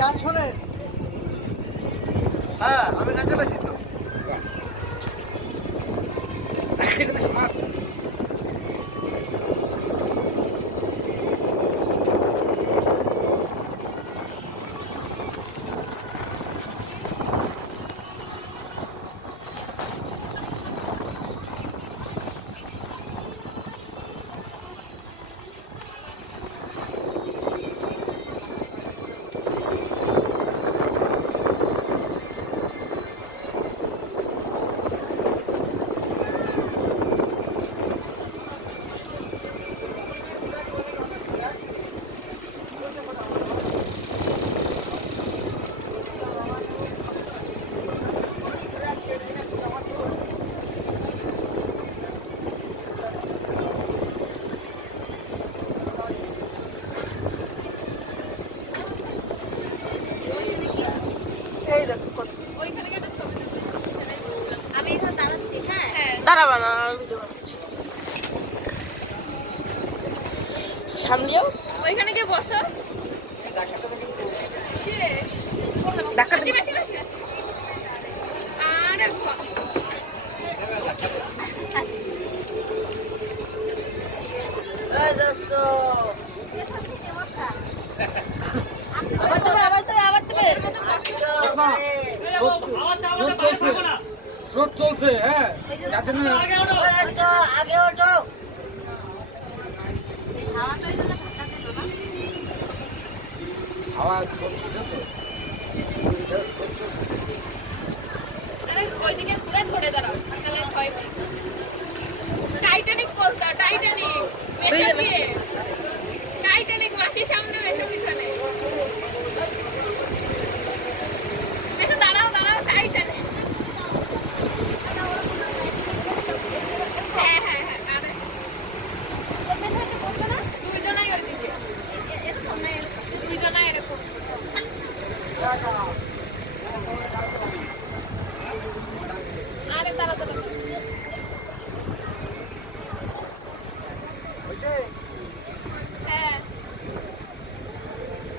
গান শোনেন? হ্যাঁ, আমি গান চালাইছি তো। এটা তো স্মার্ট। দাঁড়াবা না, সামনেও ওইখানে গিয়ে বসো। আরে স্রোত চলছে, হ্যাঁ, যার জন্য আগে ওঠো। আওয়াজ স্রোত চলছে তো। ওইদিকে ঘুরে ধরে দাঁড়াও, তাহলে ভয় নেই। টাইটানিক পোজ দাও, টাইটানিক মেশো দিয়ে। টাইটানিক মাসির সামনে, মেশো পিছনে। মেশো দাঁড়াও, দাঁড়াও, টাইটানিক। হ্যাঁ হ্যাঁ হ্যাঁ, আরে দুইজনাই ওইদিকে, দুইজনাই এরকম। আরে দাঁড়াও, দাঁড়াও। হ্যাঁ,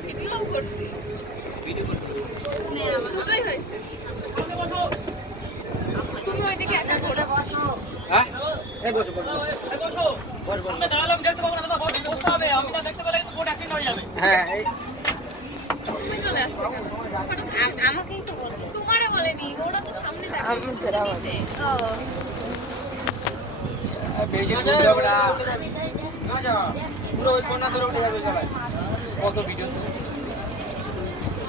ভিডিও করছি। দুটোই হয়েছে। তুমি ওইদিকে একটা ঘোরা বসো। হ্যাঁ, এই বসো বসো বসো। আমি দাঁড়ালাম, দেখতে পাবো না, দাদা বসতে হবে। আমি না দেখতে পেলে কিন্তু বোট অ্যাক্সিডেন্ট হয়ে যাবে। হ্যাঁ, এই তুমি চলে আসছো কেন? আমাকেই তো বললো। তোমারে বলেনি, ওরা তো সামনে দেখে নিচে। ও বেশি ছবি হবে না। না যা, পুরো ওই কোণা ধরে উঠে যাবে গলায়। কত ভিডিও তুলছিস?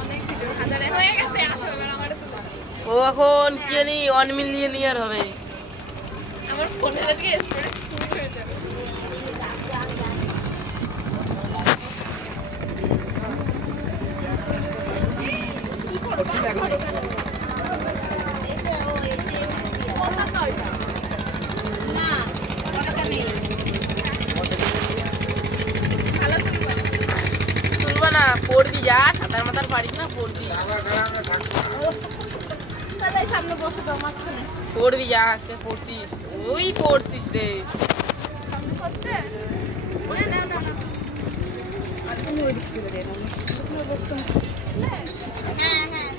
অনেক ভিডিও হাজারে হয়ে গেছে। আসো এবার আমারে তুলো। ও এখন কি জানি 1 মিলিয়ন ইয়ার হবে। আমার ফোনের আজকে স্টোরেজ ফুল হয়ে যাবে। না, ওটা নেই। ভালো তুলবো। তুলবা না, পড়বি যা, সাঁতার মাতার পারিস না, পড়বি। তাহলে সামনে বসে দাও, মাঝখানে। পড়বি যা, আজকে পড়ছিস, ওই পড়ছিস রে। সামনে হচ্ছে? না না না, আর তুমি ওই দিক চলে যাও। হ্যাঁ হ্যাঁ,